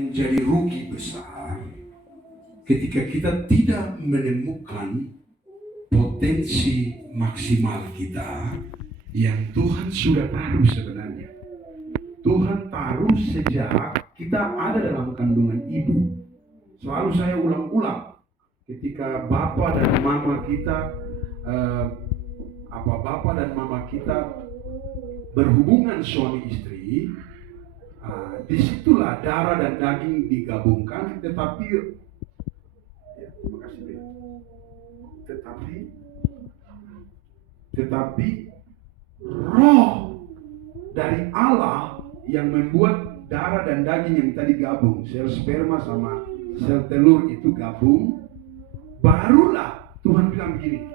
Menjadi rugi besar ketika kita tidak menemukan potensi maksimal kita yang Tuhan sudah taruh sebenarnya. Tuhan taruh sejak kita ada dalam kandungan ibu. Selalu saya ulang-ulang ketika Bapak dan Mama kita Bapak dan Mama kita berhubungan suami istri. Disitulah darah dan daging digabungkan, tetapi roh dari Allah yang membuat darah dan daging yang tadi gabung, sel sperma sama sel telur itu gabung, barulah Tuhan bilang begini,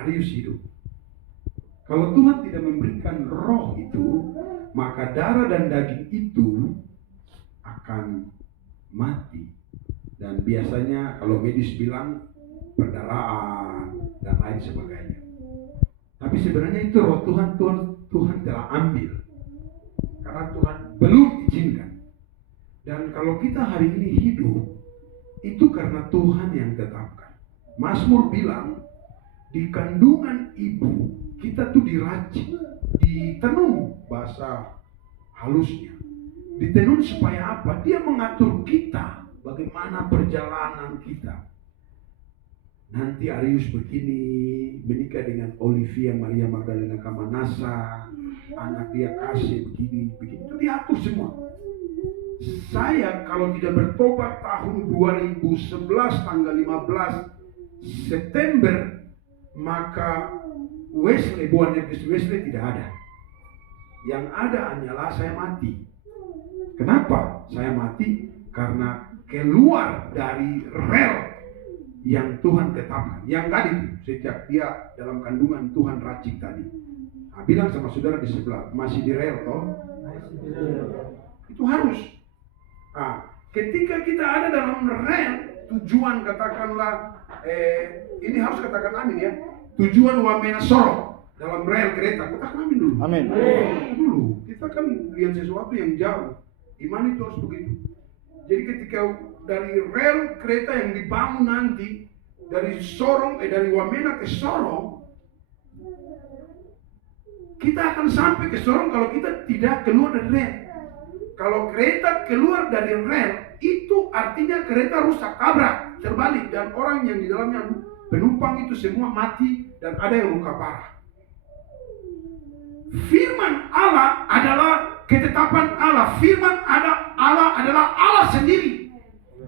Arius hidup. Kalau Tuhan tidak memberikan roh itu, maka darah dan daging itu akan mati. Dan biasanya kalau medis bilang perdarahan dan lain sebagainya. Tapi sebenarnya itu roh Tuhan telah ambil. Karena Tuhan belum izinkan. Dan kalau kita hari ini hidup, itu karena Tuhan yang tetapkan. Mazmur bilang, di kandungan ibu kita tuh diracik, ditenun, bahasa halusnya. Ditenun supaya apa? Dia mengatur kita, bagaimana perjalanan kita. Nanti Arius begini, menikah dengan Olivia Maria Magdalena Kamanasa, anak dia kasih begini, itu diatur semua. Saya kalau tidak bertobat tahun 2011 tanggal 15 September, maka Wesley, buahnya Wesley tidak ada. Yang ada hanyalah saya mati. Kenapa saya mati? Karena keluar dari rel yang Tuhan tetapkan. Yang tadi sejak dia dalam kandungan Tuhan racik tadi. Nah, bilang sama saudara di sebelah, masih di rel toh? Itu harus. Nah, ketika kita ada dalam rel, tujuan katakanlah, ini harus katakan amin ya. Tujuan Wamena Sorong dalam rel kereta, katakan amin dulu. Amin. Dulu, kita kan lihat sesuatu yang jauh. Iman itu harus begitu. Jadi ketika dari rel kereta yang dibangun nanti dari Sorong, dari Wamena ke Sorong, kita akan sampai ke Sorong kalau kita tidak keluar dari rel. Kalau kereta keluar dari rel, itu artinya kereta rusak, tabrak, terbalik, dan orang yang di dalamnya penumpang itu semua mati dan ada yang luka parah. Firman Allah adalah ketetapan Allah. Firman Allah adalah Allah sendiri.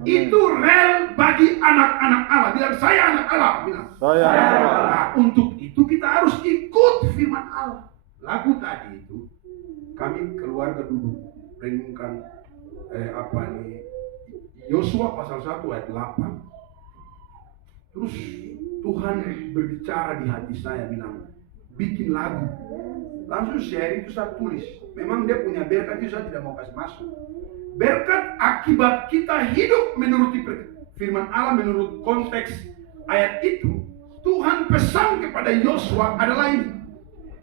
Itu rel bagi anak-anak Allah. Bilang saya anak Allah. Bilang Saya anak Allah. Nah, untuk itu kita harus ikut firman Allah. Lagu tadi itu kami keluarga dulu renungkan Yosua pasal 1 ayat 8. Terus Tuhan berbicara di hati saya, bilang bikin lagu. Langsung share itu saya tulis. Memang dia punya berkat itu saya tidak mau kasih masuk. Berkat akibat kita hidup menuruti firman Allah, menurut konteks ayat itu, Tuhan pesan kepada Yosua adalah ini.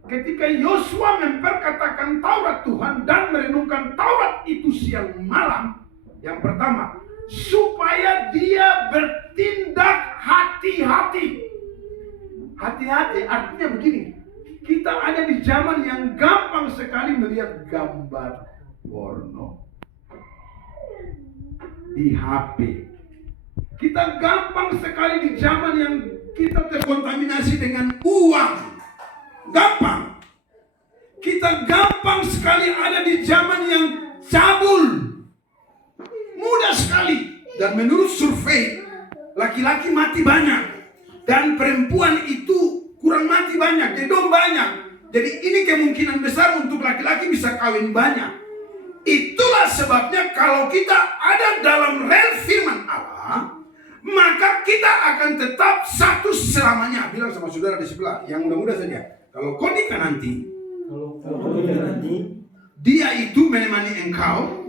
Ketika Yosua memperkatakan Taurat Tuhan dan merenungkan Taurat itu siang malam, yang pertama, supaya dia bertindak hati-hati. Hati-hati artinya begini, kita ada di zaman yang gampang sekali melihat gambar porno di HP. Kita gampang sekali di zaman yang kita terkontaminasi dengan uang. Gampang. Kita gampang sekali ada di zaman yang cabul. Mudah sekali. Dan menurut survei, laki-laki mati banyak dan perempuan itu kurang mati banyak, jedom banyak. Jadi ini kemungkinan besar untuk laki-laki bisa kawin banyak. Itulah sebabnya kalau kita ada dalam rel firman Allah, maka kita akan tetap satu selamanya. Bilang sama saudara di sebelah, yang muda-muda saja. Kalau kau nikah nanti, dia itu menemani engkau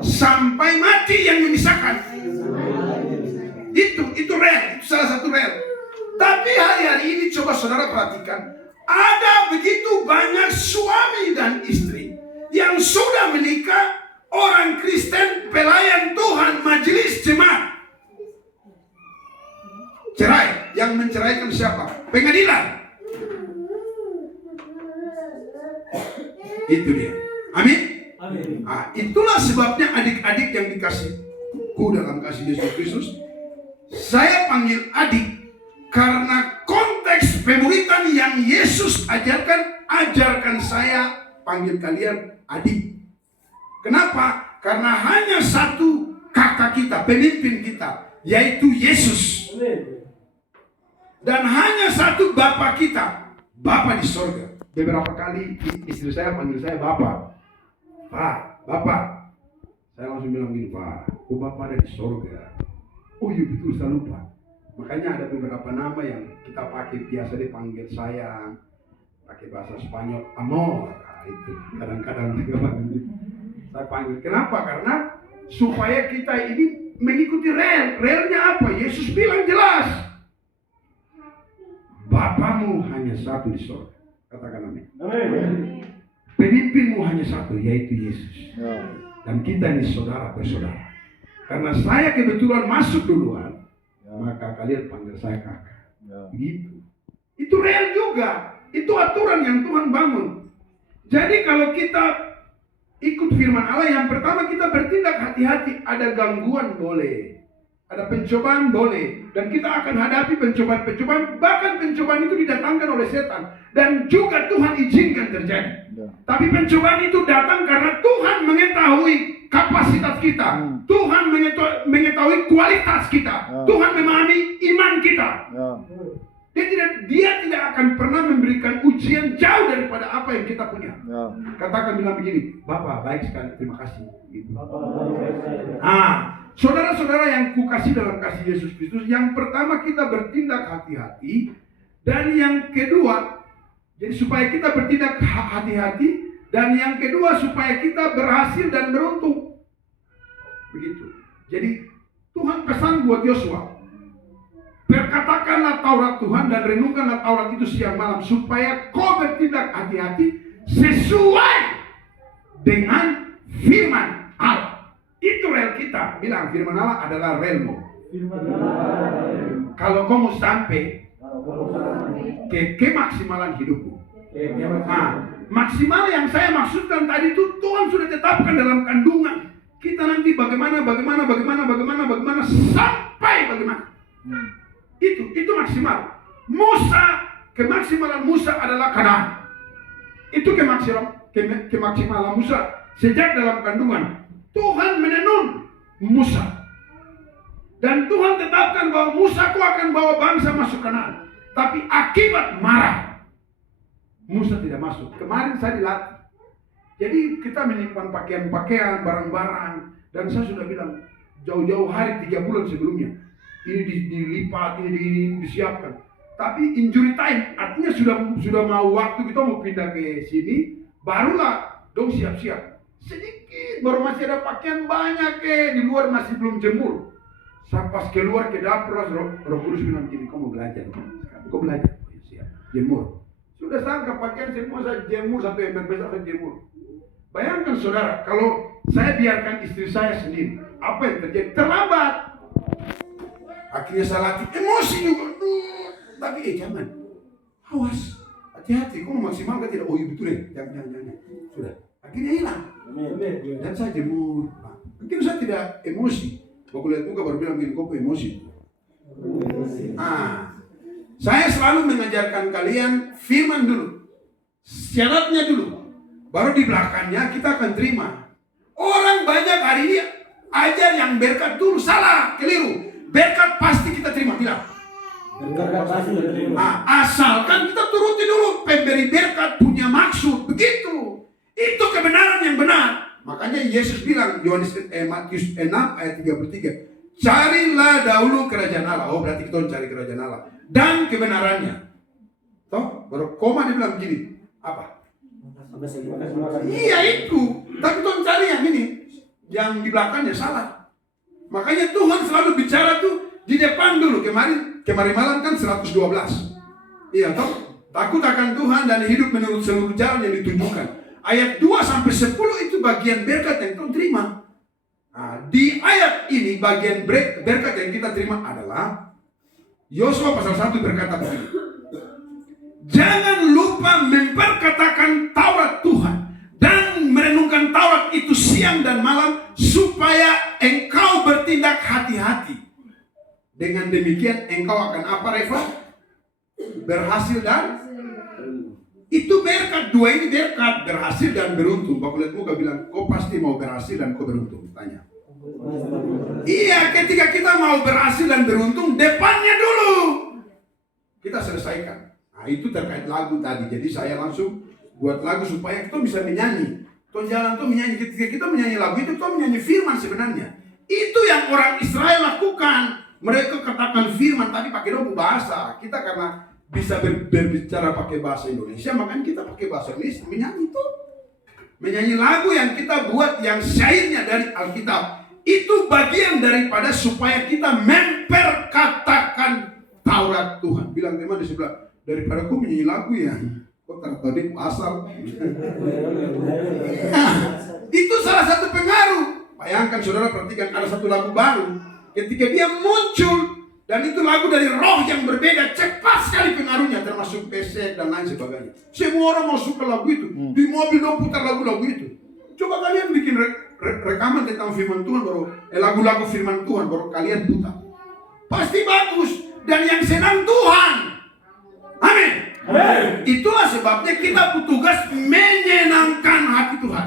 sampai mati yang memisahkan. Itu rel, itu salah satu rel. Tapi hari-hari ini coba saudara perhatikan, ada begitu banyak suami dan istri yang sudah menikah Orang Kristen, pelayan Tuhan, majelis jemaat. Cerai, yang menceraikan siapa? Pengadilan. Itu dia. Amin. Amin. Nah, itulah sebabnya adik-adik yang dikasihku dalam kasih Yesus Kristus, saya panggil adik karena konteks pemuritan yang Yesus ajarkan saya panggil kalian adik. Kenapa? Karena hanya satu kakak kita, pemimpin kita, yaitu Yesus. Dan hanya satu Bapa kita, Bapa di sorga. Beberapa kali istri saya panggil saya Bapak. Pak, Bapak. Saya langsung bilang gini, Pak, Bapak ada di sorga. Oh iya betul, saya lupa. Makanya ada beberapa nama yang kita pakai, biasa dipanggil sayang, pakai bahasa Spanyol, amor. Nah, itu kadang-kadang saya panggil. Kenapa? Karena supaya kita ini mengikuti relnya apa? Yesus bilang jelas, Bapamu hanya satu di sorga. Katakan amin. Pemimpinmu hanya satu, yaitu Yesus. Dan kita ini saudara bersaudara. Karena saya kebetulan masuk duluan, maka kalian panggil saya kakak. Begitu. Itu real juga. Itu aturan yang Tuhan bangun. Jadi kalau kita ikut firman Allah, yang pertama kita bertindak hati-hati. Ada gangguan boleh, ada pencobaan boleh, dan kita akan hadapi pencobaan-pencobaan. Bahkan pencobaan itu didatangkan oleh setan, dan juga Tuhan izinkan terjadi. Tapi pencobaan itu datang karena Tuhan mengetahui kapasitas kita, Tuhan mengetahui kualitas kita, Tuhan memahami iman kita. Dia tidak akan pernah memberikan ujian jauh daripada apa yang kita punya. Katakan, bilang begini, Bapak baik sekali, terima kasih. Gitu. Saudara-saudara yang kukasih dalam kasih Yesus Kristus, yang pertama kita bertindak hati-hati, dan yang kedua, jadi supaya kita bertindak hati-hati, dan yang kedua supaya kita berhasil dan beruntung. Begitu. Jadi Tuhan pesan buat Yosua, perkatakanlah Taurat Tuhan dan renungkanlah Taurat itu siang malam, supaya kau bertindak hati-hati sesuai dengan firman Allah. Itu rel kita. Bilang firman Allah adalah relmu. Kalau kau mau sampai ke kemaksimalan hidupmu. Maksimal yang saya maksudkan tadi itu Tuhan sudah tetapkan dalam kandungan. Kita nanti bagaimana sampai bagaimana. Itu maksimal. Kemaksimalan Musa adalah Kanaan. Itu kemaksimalan Musa sejak dalam kandungan. Tuhan menenun Musa. Dan Tuhan tetapkan bahwa Musa kau akan bawa bangsa masuk Kanaan. Tapi akibat marah, Musa tidak masuk. Kemarin saya dilatih. Jadi kita menyimpan pakaian-pakaian, barang-barang. Dan saya sudah bilang, jauh-jauh hari 3 bulan sebelumnya. Ini dilipat, ini disiapkan. Tapi injury time, artinya sudah mau waktu kita mau pindah ke sini, barulah dong siap-siap. Sedikit, baru masih ada pakaian banyak di luar masih belum jemur. Saya pas keluar ke dapur, Roh Kudus bilang gini, kau mau belajar? Kau belajar? Siap, jemur. Sudah sangka pakaian semua saya jemur, satu ember besar saya jemur. Bayangkan saudara, kalau saya biarkan istri saya sendiri, apa yang terjadi? Terlambat. Akhirnya saya latih emosi juga. Tapi jangan. Awas. Hati-hati, kau maksimal kan tidak? Oh iya betul ya. Jangan. Sudah. Akhirnya hilang. Dan saya jemur. Mungkin saya tidak emosi. Kau lihat muka baru bilang gini, kau emosi. Saya selalu mengajarkan kalian firman dulu. Syaratnya dulu. Baru di belakangnya kita akan terima. Orang banyak hari ini ajar yang berkat dulu. Salah, keliru. Berkat pasti kita terima, bilang. Berkat pasti kita terima. Asalkan kita turuti dulu. Pemberi berkat punya maksud. Begitu. Itu kebenaran yang benar. Makanya Yesus bilang, Matius 6 ayat 33. Carilah dahulu kerajaan Allah. Oh berarti kita cari kerajaan Allah. Dan kebenarannya. Toh, baru koma dia bilang begini. Apa? Iya itu. Tapi Tuhan cari yang ini. Yang di belakangnya salah. Makanya Tuhan selalu bicara tuh di depan dulu. Kemarin malam kan 112. Iya toh. Takut akan Tuhan dan hidup menurut seluruh jalan yang ditunjukkan. Ayat 2-10 itu bagian berkat yang kau terima. Nah, di ayat ini bagian berkat yang kita terima adalah Yosua pasal 1 berkata begini. Jangan lupa memperkatakan Taurat Tuhan dan merenungkan Taurat itu siang dan malam supaya engkau bertindak hati-hati. Dengan demikian engkau akan apa, Reva? Berhasil dan itu berkat. Dua ini berkat, berhasil dan beruntung. Bapak lihat muka bilang, kau pasti mau berhasil dan kau beruntung. Tanya. Iya, ketika kita mau berhasil dan beruntung, depannya dulu kita selesaikan. Nah, itu terkait lagu tadi. Jadi saya langsung buat lagu supaya kita bisa menyanyi. Tuh jalan tuh menyanyi. Ketika kita menyanyi lagu itu, kita menyanyi firman sebenarnya. Itu yang orang Israel lakukan. Mereka katakan firman tapi pakai dong bahasa. Kita karena bisa berbicara pakai bahasa Indonesia, makanya kita pakai bahasa Indonesia menyanyi itu. Menyanyi lagu yang kita buat yang syairnya dari Alkitab. Itu bagian daripada supaya kita memperkatakan Taurat Tuhan. Bilang teman di sebelah, daripada aku menyanyi lagu ya, kok tadi asal. Itu salah satu pengaruh. Bayangkan saudara, perhatikan ada satu lagu baru. Ketika dia muncul dan itu lagu dari roh yang berbeda, cepat sekali pengaruhnya, termasuk PC dan lain sebagainya. Semua orang mau suka lagu itu. Di mobil dong putar lagu-lagu itu. Coba kalian bikin rekaman tentang firman Tuhan baru, lagu-lagu firman Tuhan baru kalian putar. Pasti bagus dan yang senang Tuhan. Amin. Amin. Itulah sebabnya kita bertugas menyenangkan hati Tuhan.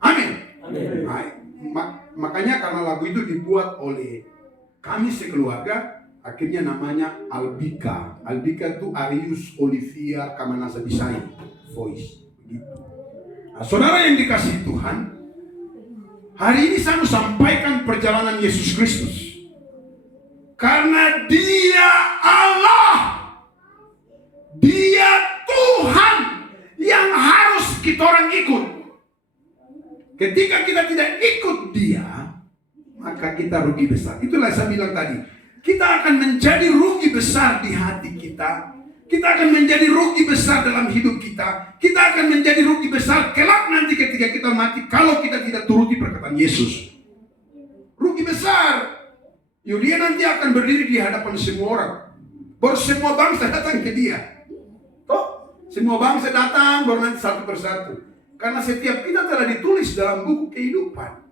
Amin. Amin. Makanya karena lagu itu dibuat oleh kami sekeluarga, akhirnya namanya Albika. Albika itu Arius Olivia Kamanasa Bisai Voice. Begitu. Nah, saudara yang dikasihi Tuhan, hari ini saya mau sampaikan perjalanan Yesus Kristus. Karena Dia Allah, Dia Tuhan yang harus kita orang ikut. Ketika kita tidak ikut Dia, maka kita rugi besar. Itulah saya bilang tadi. Kita akan menjadi rugi besar di hati kita. Kita akan menjadi rugi besar dalam hidup kita. Kita akan menjadi rugi besar kelak nanti ketika kita mati kalau kita tidak turuti perkataan Yesus. Rugi besar. Dia nanti akan berdiri di hadapan semua orang. Baru semua bangsa datang ke Dia. Toh, semua bangsa datang baru nanti satu persatu. Karena setiap kita telah ditulis dalam buku kehidupan.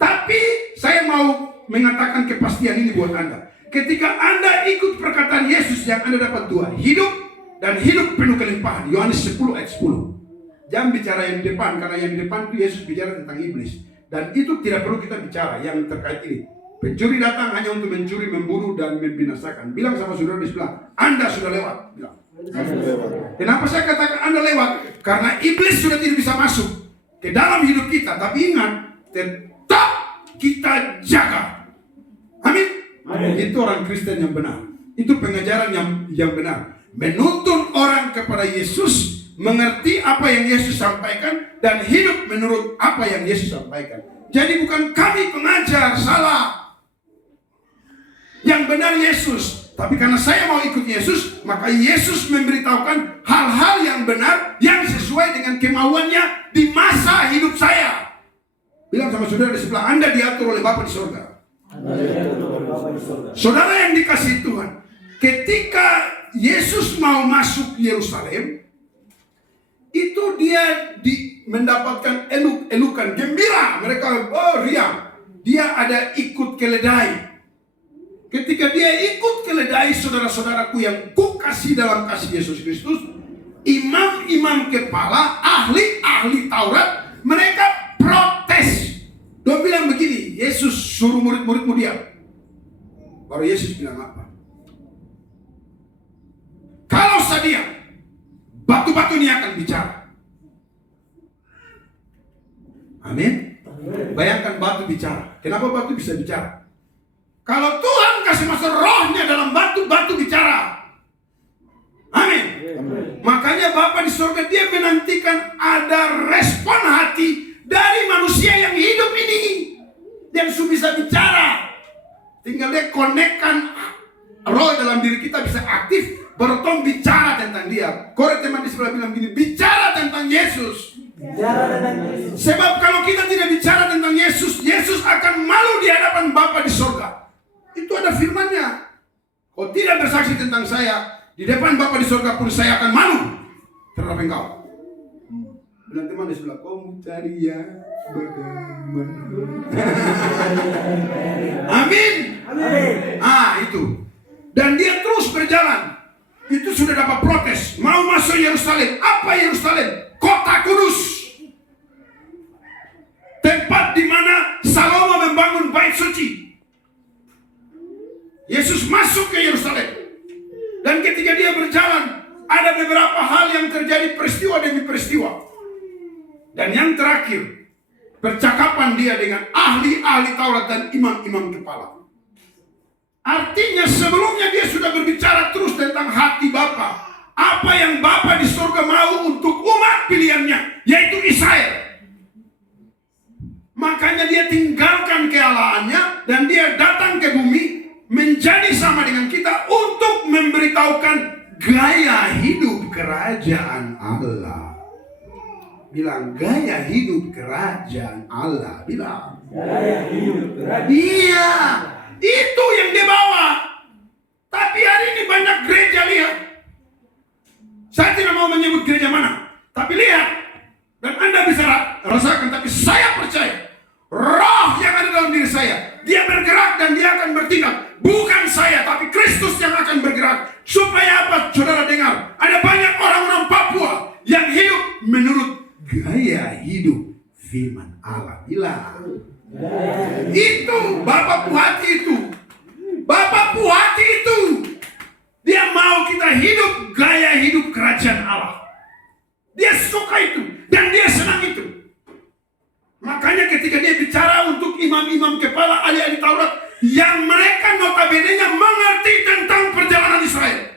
Tapi saya mau mengatakan kepastian ini buat Anda. Ketika Anda ikut perkataan Yesus, yang Anda dapat dua, hidup dan hidup penuh kelimpahan. Yohanes 10 ayat 10. Jangan bicara yang di depan, karena yang di depan itu Yesus bicara tentang iblis. Dan itu tidak perlu kita bicara yang terkait ini. Pencuri datang hanya untuk mencuri, membunuh, dan membinasakan. Bilang sama saudara di sebelah, Anda sudah lewat. Bilang. Kenapa saya katakan Anda lewat? Karena iblis sudah tidak bisa masuk ke dalam hidup kita. Tapi ingat, tetap kita jaga. Amin. Amin. Itu orang Kristen yang benar. Itu pengajaran yang benar. Menuntun orang kepada Yesus, mengerti apa yang Yesus sampaikan, dan hidup menurut apa yang Yesus sampaikan. Jadi bukan kami pengajar salah. Yang benar Yesus. Tapi karena saya mau ikut Yesus, maka Yesus memberitahukan hal-hal yang benar, yang sesuai dengan kemauannya di masa hidup saya. Bilang sama saudara di sebelah, Anda diatur oleh Bapa di surga. Saudara yang dikasihi Tuhan, ketika Yesus mau masuk Yerusalem, itu dia mendapatkan elukan gembira. Mereka riang. Dia ada ikut keledai. Ketika dia ikut keledai, saudara-saudaraku yang kukasih dalam kasih Yesus Kristus, imam-imam kepala, ahli-ahli Taurat, mereka protes. Dia bilang begini, Yesus suruh murid-muridmu diam. Baru Yesus bilang apa? Kalau saya diam, batu-batu ini akan bicara. Amin. Bayangkan batu bicara. Kenapa batu bisa bicara? Kalau Tuhan kasih masuk rohnya dalam batu-batu bicara. Amin. Makanya Bapa di surga, Dia menantikan ada respon hati dari manusia yang hidup ini, yang bisa bicara. Tinggal dia konekkan roh dalam diri kita bisa aktif, baru tong bicara tentang Dia. Korek teman di sebelah bilang gini, bicara tentang Yesus. Bicara tentang Yesus. Sebab kalau kita tidak bicara tentang Yesus, Yesus akan malu di hadapan Bapa di sorga. Itu ada firman-Nya. Kau tidak bersaksi tentang saya, di depan Bapa di sorga pun saya akan malu terhadap engkau. Bilang teman di sebelah, kau mencari ya bagaimana. Amin. Amin. Itu. Dan dia terus berjalan. Itu sudah dapat protes. Mau masuk Yerusalem. Apa Yerusalem? Kota kudus. Tempat di mana Salomo membangun bait suci. Yesus masuk ke Yerusalem. Dan ketika dia berjalan, ada beberapa hal yang terjadi peristiwa demi peristiwa. Dan yang terakhir, percakapan dia dengan ahli-ahli Taurat dan imam-imam kepala. Artinya sebelumnya dia sudah berbicara terus tentang hati Bapa. Apa yang Bapa di surga mau untuk umat pilihannya, yaitu Israel. Makanya dia tinggalkan kealahannya dan dia datang ke bumi menjadi sama dengan kita untuk memberitahukan gaya hidup kerajaan Allah. Bilang gaya hidup kerajaan Allah. Bilang Gaya hidup kerajaan. iya, itu yang dia bawa. Tapi hari ini banyak gereja, lihat. Saya tidak mau menyebut gereja mana, tapi lihat. Dan Anda bisa rasakan, tapi saya percaya roh yang ada dalam diri saya, dia bergerak dan dia akan bertindak. Bukan saya, tapi Kristus yang akan bergerak. Supaya apa? Saudara dengar, ada banyak orang-orang Papua yang hidup menurut gaya hidup firman Allah. Bilang itu Bapak Puhati itu. Bapak Puhati itu. Dia mau kita hidup gaya hidup kerajaan Allah. Dia suka itu dan dia senang itu. Makanya ketika dia bicara untuk imam-imam kepala ahli-ahli Taurat yang mereka notabene-nya mengerti tentang perjalanan Israel.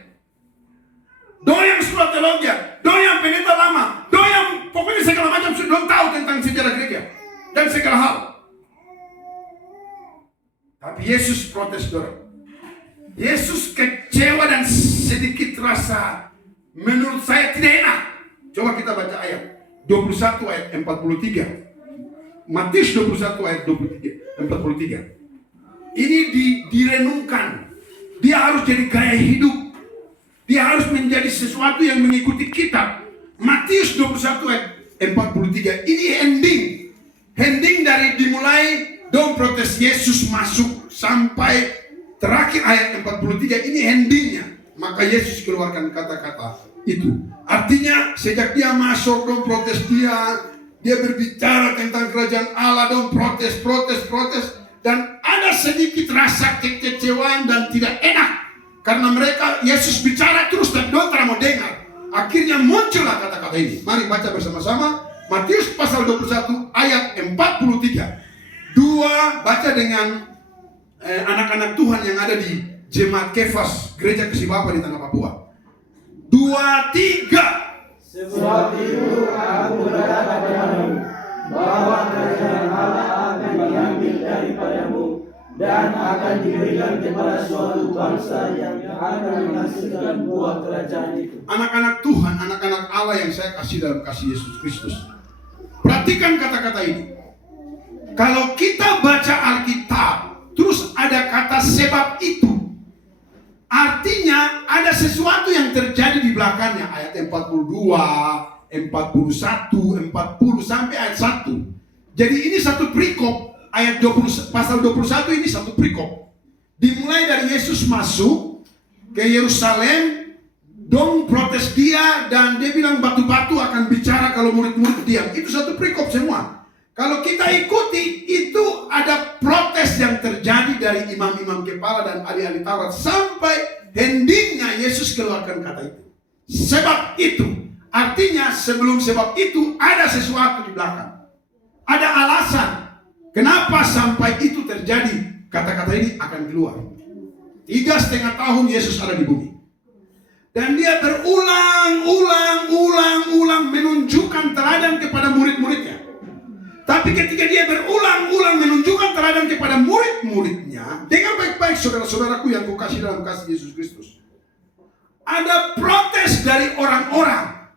Doyang sekolah teologi, doyang pendeta lama, doyang pokoknya segala macam sudah tahu tentang sejarah gereja dan segala hal. Tapi Yesus protes dorong. Yesus kecewa dan sedikit rasa menurut saya tidak enak. Coba kita baca ayat 21 ayat 43. Matius 21 ayat 43. Ini direnungkan. Dia harus jadi gaya hidup. Dia harus menjadi sesuatu yang mengikuti kitab. Matius 21 ayat 43. Ini ending dari dimulai dong protes Yesus masuk sampai terakhir ayat 43. Ini endingnya. Maka Yesus keluarkan kata-kata itu. Artinya sejak dia masuk dong protes dia berbicara tentang kerajaan Allah dong protes. Dan ada sedikit rasa kekecewaan dan tidak enak. Karena mereka, Yesus bicara terus dan dong tidak mau dengar. Akhirnya muncullah kata-kata ini. Mari baca bersama-sama. Matius pasal 21 ayat 43. Baca dengan anak-anak Tuhan yang ada di Jemaat Kefas, Gereja Kasih Bapa di Tanah Papua. 2, 3. Sebab itu aku berkata padamu bahwa kerajaan Allah akan diambil daripadamu dan akan diberikan kepada suatu bangsa yang akan menghasilkan buah kerajaan itu. Anak-anak Tuhan, anak-anak Allah yang saya kasih dalam kasih Yesus Kristus. Perhatikan kata-kata ini. Kalau kita baca Alkitab, terus ada kata sebab itu, artinya ada sesuatu yang terjadi di belakangnya. Ayat 42, 41, 40 sampai ayat 1. Jadi ini satu perikop. Ayat 20, pasal 21 ini satu perikop. Dimulai dari Yesus masuk ke Yerusalem, dong protes dia dan dia bilang batu-batu akan bicara kalau murid-murid diam. Itu satu perikop semua. Kalau kita ikuti, itu ada protes yang terjadi dari imam-imam kepala dan ahli-ahli Taurat sampai endingnya Yesus keluarkan kata itu. Sebab itu, artinya sebelum sebab itu ada sesuatu di belakang. Ada alasan kenapa sampai itu terjadi. Kata-kata ini akan keluar. 3,5 tahun Yesus ada di bumi. Dan dia berulang-ulang menunjukkan teladan kepada murid-muridnya. Tapi ketika dia berulang-ulang menunjukkan teladan kepada murid-muridnya, dengar baik-baik saudara-saudaraku yang kukasih dalam kasih Yesus Kristus. Ada protes dari orang-orang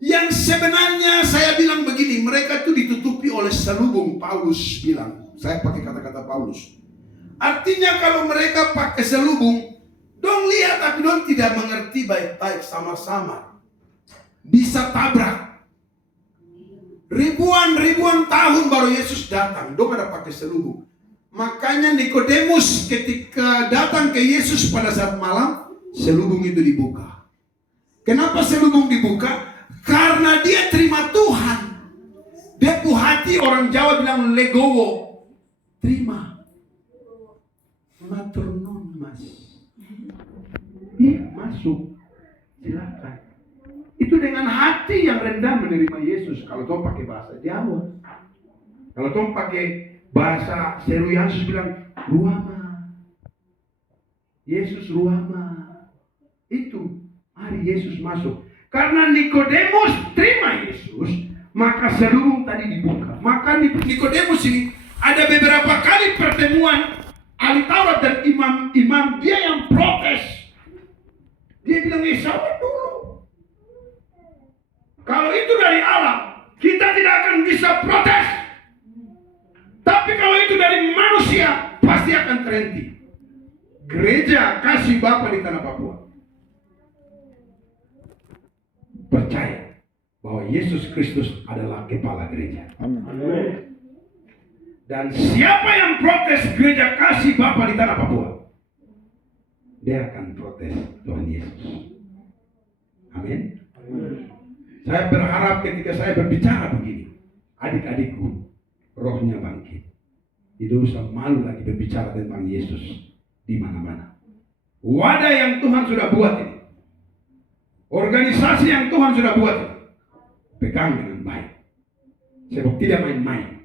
Yang sebenarnya saya bilang begini, mereka itu ditutupi oleh selubung. Paulus bilang, saya pakai kata-kata Paulus. Artinya kalau mereka pakai selubung, dong lihat tapi dong tidak mengerti baik-baik, sama-sama bisa tabrak. Ribuan tahun baru Yesus datang, dong ada pakai selubung. Makanya Nikodemus ketika datang ke Yesus pada saat malam, selubung itu dibuka. Kenapa selubung dibuka? Karena dia terima Tuhan. Dia hati, orang Jawa bilang legowo, terima. Matur nuwun mas. Iya, masuk. Silakan. Itu dengan hati yang rendah menerima Yesus. Kalau kau pakai bahasa Jawa. Kalau kau pakai bahasa Seru Yesus bilang ruama. Yesus ruama. Itu hari Yesus masuk. Karena Nikodemus terima Yesus, maka selubung tadi dibuka. Maka Nikodemus ini ada beberapa kali pertemuan ahli Taurat dan imam dia yang protes. Dia bilang, sabar dulu. Kalau itu dari Allah, kita tidak akan bisa protes. Tapi kalau itu dari manusia, pasti akan terhenti. Gereja Kasih Bapa di Tanah Papua percaya bahwa Yesus Kristus adalah kepala gereja. Amin. Dan siapa yang protes gereja Kasih Bapa di Tanah Papua, dia akan protes Tuhan Yesus. Amin. Saya berharap ketika saya berbicara begini, adik-adikku rohnya bangkit. Tidak usah malu lagi berbicara tentang Yesus di mana-mana. Wadah yang Tuhan sudah buat ini, organisasi yang Tuhan sudah buat ini, pegang dengan baik. Sebab tidak main-main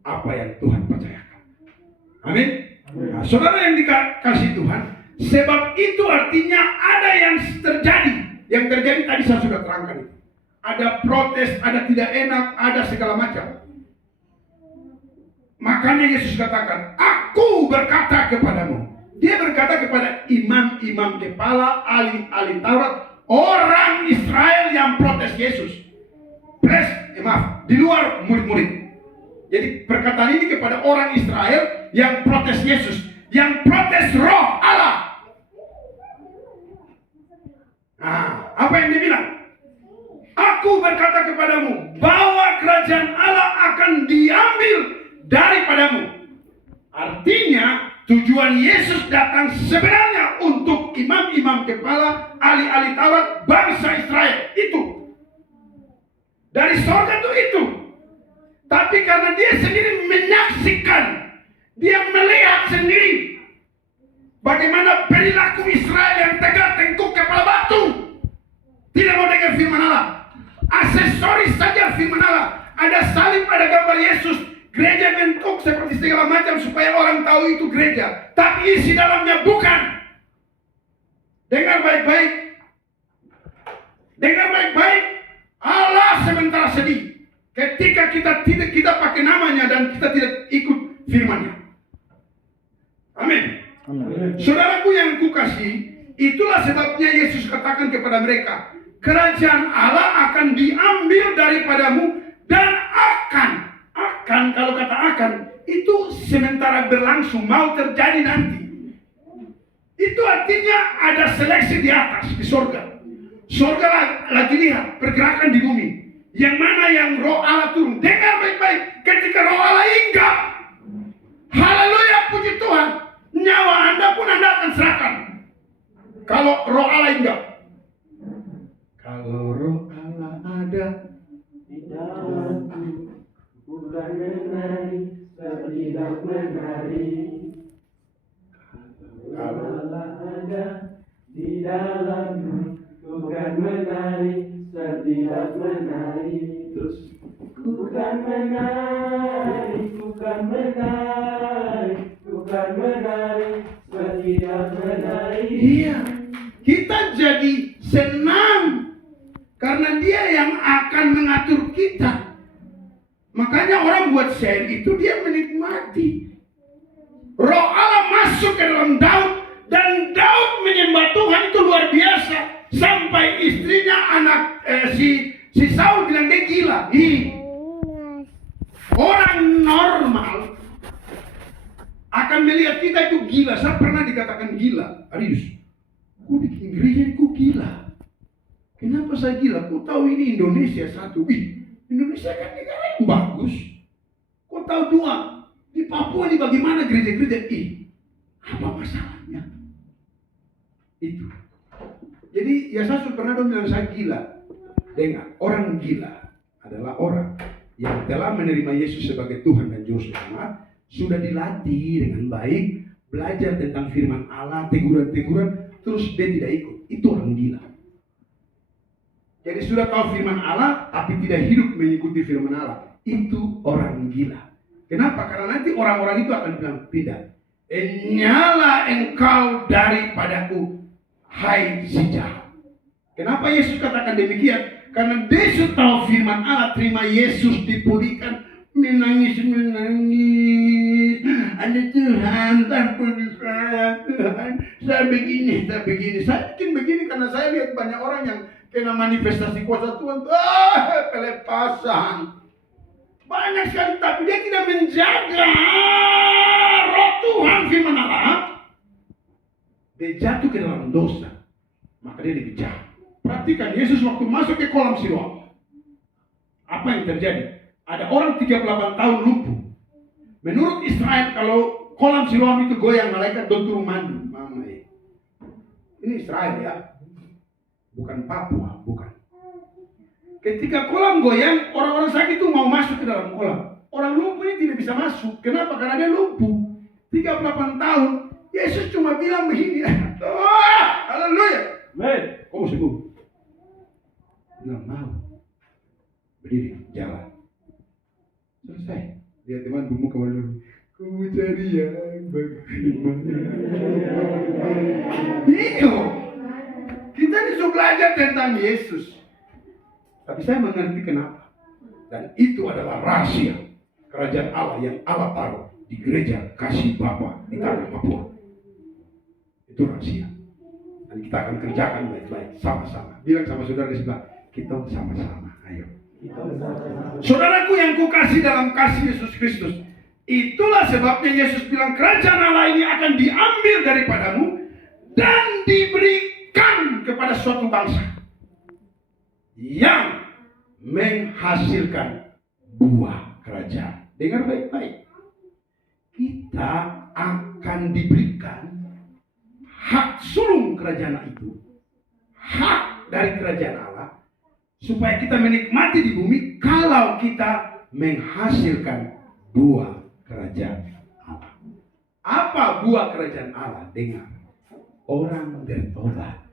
apa yang Tuhan percayakan. Amin. Nah, saudara yang dikasih Tuhan, sebab itu artinya ada yang terjadi. Yang terjadi tadi saya sudah terangkan itu. Ada protes, ada tidak enak, ada segala macam. Makanya Yesus katakan, aku berkata kepadamu. Dia berkata kepada imam-imam kepala, ahli Taurat, orang Israel yang protes Yesus. Di luar murid-murid. Jadi perkataan ini kepada orang Israel yang protes Yesus, yang protes Roh Allah. Nah, apa yang dia bilang? Aku berkata kepadamu bahwa kerajaan Allah akan diambil daripadamu. Artinya tujuan Yesus datang sebenarnya untuk imam-imam kepala, ahli-ahli Taurat, bangsa Israel. Itu dari surga itu. Tapi karena dia sendiri menyaksikan, dia melihat sendiri bagaimana perilaku Israel yang tegak tengkuk kepala batu, tidak mau dengar firman Allah. Aksesoris saja firman Allah. Ada salib, ada gambar Yesus. Gereja bentuk seperti segala macam supaya orang tahu itu gereja. Tapi isi dalamnya bukan. Dengar baik-baik. Dengar baik-baik. Allah sementara sedih ketika kita pakai namanya dan kita tidak ikut firman-Nya. Amin. Saudaraku yang kukasih, itulah sebabnya Yesus katakan kepada mereka, kerajaan Allah akan diambil daripadamu dan akan kalau kata akan itu sementara berlangsung, mau terjadi nanti. Itu artinya ada seleksi di atas, di surga. Surga lagi lihat pergerakan di bumi. Yang mana yang Roh Allah turun. Dengar baik-baik, ketika Roh Allah hinggap, haleluya, puji Tuhan, nyawa Anda pun Anda akan serahkan. Kalau Roh Allah hinggap. Kalau Roh Allah ada Di dalamku, bukan menari, tidak menari. Kalau Allah ada di dalamku, bukan menari, tidak menari. terus Bukan menari, bukan menari, bukan menari, tidak menari. iya, kita jadi senang karena dia yang akan mengatur kita. Makanya orang buat share itu dia menikmati. Roh Allah masuk ke dalam Daud dan Daud menyembah Tuhan itu luar biasa. Sampai istrinya si Si Saul bilang dia gila. Orang normal akan melihat kita itu gila. Saya pernah dikatakan gila. Arius, kau bikin gereja ini kau gila. Kenapa saya gila? Kau tahu ini Indonesia satu. Indonesia kan negara yang bagus. Kau tahu dua. Di Papua ini bagaimana gereja-gereja? Apa masalahnya? Itu. Jadi ya saya sudah pernah bilang saya gila. Dengar, orang gila adalah orang yang telah menerima Yesus sebagai Tuhan dan Juru Selamat, sudah dilatih dengan baik, belajar tentang firman Allah, teguran-teguran, terus dia tidak ikut. Itu orang gila. Jadi sudah tahu firman Allah, tapi tidak hidup mengikuti firman Allah. Itu orang gila. Kenapa? Karena nanti orang-orang itu akan bilang, tidak. Nyala engkau daripadaku, hai si jahat. Kenapa Yesus katakan demikian? Karena dia sudah tahu firman Allah, terima Yesus dipulihkan, menangis. Ada Tuhan, ampuni saya Tuhan. Saya begini. Saya bikin begini karena saya lihat banyak orang yang kena manifestasi kuasa Tuhan. Pelepasan. Banyak sekali, tapi dia tidak menjaga roh Tuhan firman Allah. Dia jatuh ke dalam dosa, maka dia dikejar. Perhatikan Yesus waktu masuk ke kolam Siloam. Apa yang terjadi? Ada orang 38 tahun lumpuh. Menurut Israel, kalau kolam Siloam itu goyang, malaikat don turun mandu. Mama ya. Ini Israel ya. Bukan Papua, bukan. Ketika kolam goyang, orang-orang sakit itu mau masuk ke dalam kolam. Orang lumpuh ini tidak bisa masuk. Kenapa? Karena dia lumpuh. 38 tahun. Yesus cuma bilang begini. Haleluya. Men, kau sembuh. Bilang mau. Berdiri, jalan. Selesai. Lihat teman bumbu kemana dulu. Ku cari yang bagaimana. Iyo. Kita disuruh belajar tentang Yesus. Tapi saya mengerti kenapa. Dan itu adalah rahasia kerajaan Allah yang Allah taruh di gereja Kasih Bapa di tanah Papua. Itu rahasia. Dan kita akan kerjakan baik-baik sama-sama. Bilang sama saudara di sebelah, kita sama-sama. Ayo. Saudaraku yang kukasih dalam kasih Yesus Kristus, itulah sebabnya Yesus bilang kerajaan Allah ini akan diambil daripadamu dan diberikan kepada suatu bangsa yang menghasilkan buah kerajaan. Dengar baik-baik. Kita akan diberikan hak sulung kerajaan itu, hak dari kerajaan Allah, supaya kita menikmati di bumi kalau kita menghasilkan buah kerajaan Allah. Apa buah kerajaan Allah? Dengar, orang bertobat,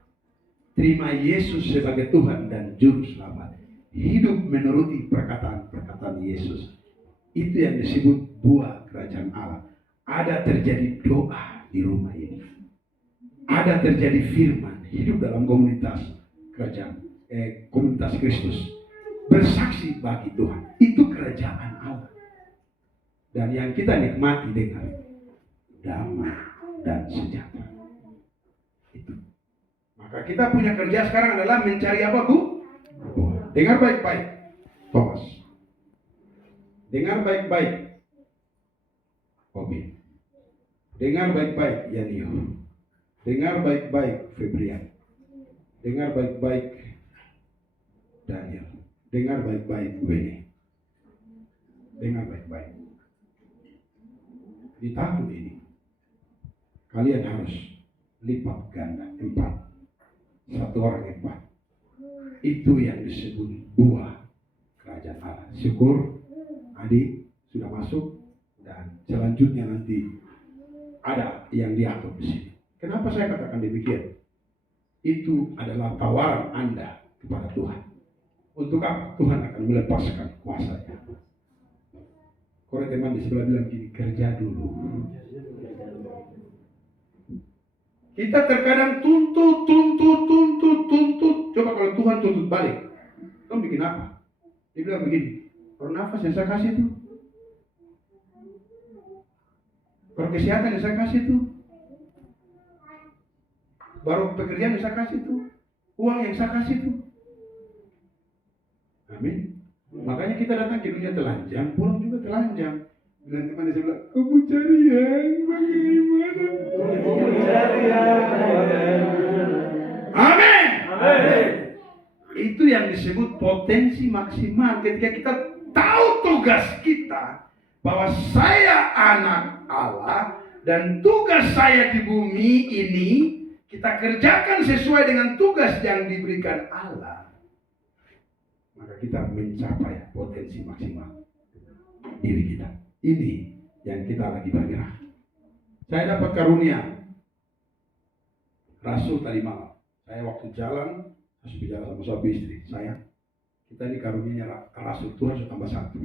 terima Yesus sebagai Tuhan dan Juru Selamat, hidup menuruti perkataan-perkataan Yesus. Itu yang disebut buah kerajaan Allah. Ada terjadi doa di rumah ini. Ada terjadi firman, hidup dalam komunitas kerajaan, komunitas Kristus. Bersaksi bagi Tuhan. Itu kerajaan Allah. Dan yang kita nikmati dengan damai dan sejahtera. Itu. Maka kita punya kerja sekarang adalah mencari apa, Bu? Dengar baik-baik, Thomas. Dengar baik-baik, Bobby. Dengar baik-baik, Yanio. Dengar baik-baik, Febrian. Dengar baik-baik, Daniel. Dengar baik-baik, Winnie. Dengar baik-baik. Di tahun ini, kalian harus lipat ganda 4. Satu orang 4. Itu yang disebut buah kerajaan Allah. Syukur adik sudah masuk dan selanjutnya nanti ada yang diatur di sini. Kenapa saya katakan demikian? Itu adalah tawaran Anda kepada Tuhan. Untuk apa? Tuhan akan melepaskan kuasanya. Kalau teman di sebelah bilang gini, kerja dulu. Kita terkadang tuntut. Coba kalau Tuhan tuntut balik, kamu bikin apa? Dia bilang begini, baru nafas yang saya kasih itu, baru kesehatan yang saya kasih itu, baru pekerjaan yang saya kasih itu, uang yang saya kasih itu. Amin. Makanya kita datang ke dunia telanjang, pulang juga telanjang. Dan teman saya bilang, kamu cari yang bagaimana? Amin. Amin. Itu yang disebut potensi maksimal. Ketika kita tahu tugas kita, bahwa saya anak Allah dan tugas saya di bumi ini kita kerjakan sesuai dengan tugas yang diberikan Allah, maka kita mencapai potensi maksimal diri kita. Ini yang kita lagi bergerak. Saya dapat karunia rasul tadi malam. Saya waktu jalan, harus bicara sama suami istri. Saya, kita ini karunianya rasul, Tuhan sudah tambah satu.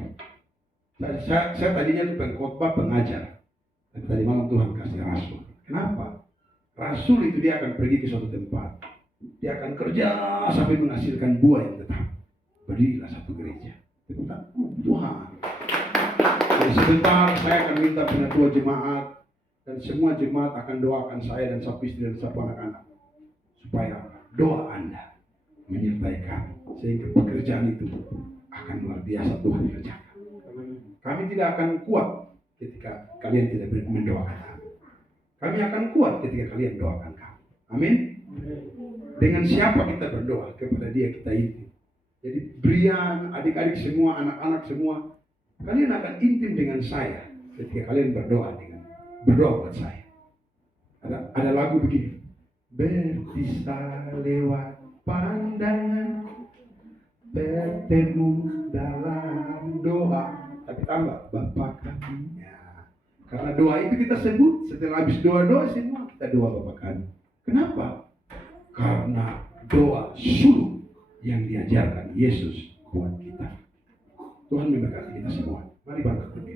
Saya tadinya itu pengkhotbah, pengajar. Tapi tadi malam Tuhan kasih rasul. Kenapa? Rasul itu dia akan pergi ke suatu tempat. Dia akan kerja sampai menghasilkan buah yang tetap. Berdirilah satu gereja. Tuhan. Jadi sebentar saya akan minta penatua jemaat. Dan semua jemaat akan doakan saya dan sapi istri dan sapi anak-anak. Supaya doa Anda menyertai kami. Sehingga pekerjaan itu akan luar biasa Tuhan kerjakan. Kami tidak akan kuat ketika kalian tidak mendoakan kami. Kami akan kuat ketika kalian doakan kami. Amin. Dengan siapa kita berdoa? Kepada Dia kita intim. Jadi Brian, adik-adik semua, anak-anak semua, kalian akan intim dengan saya ketika kalian berdoa buat saya. Ada lagu begini. Berpisah lewat pandangan, bertemu dalam doa. Tapi tambah Bapa kami. Ya. Karena doa itu kita sebut setelah habis doa semua kita doa Bapa kami. Kenapa? Karena doa suluk yang diajarkan Yesus buat kita. Tuhan memberkati kita semua. Mari bangkit berdiri.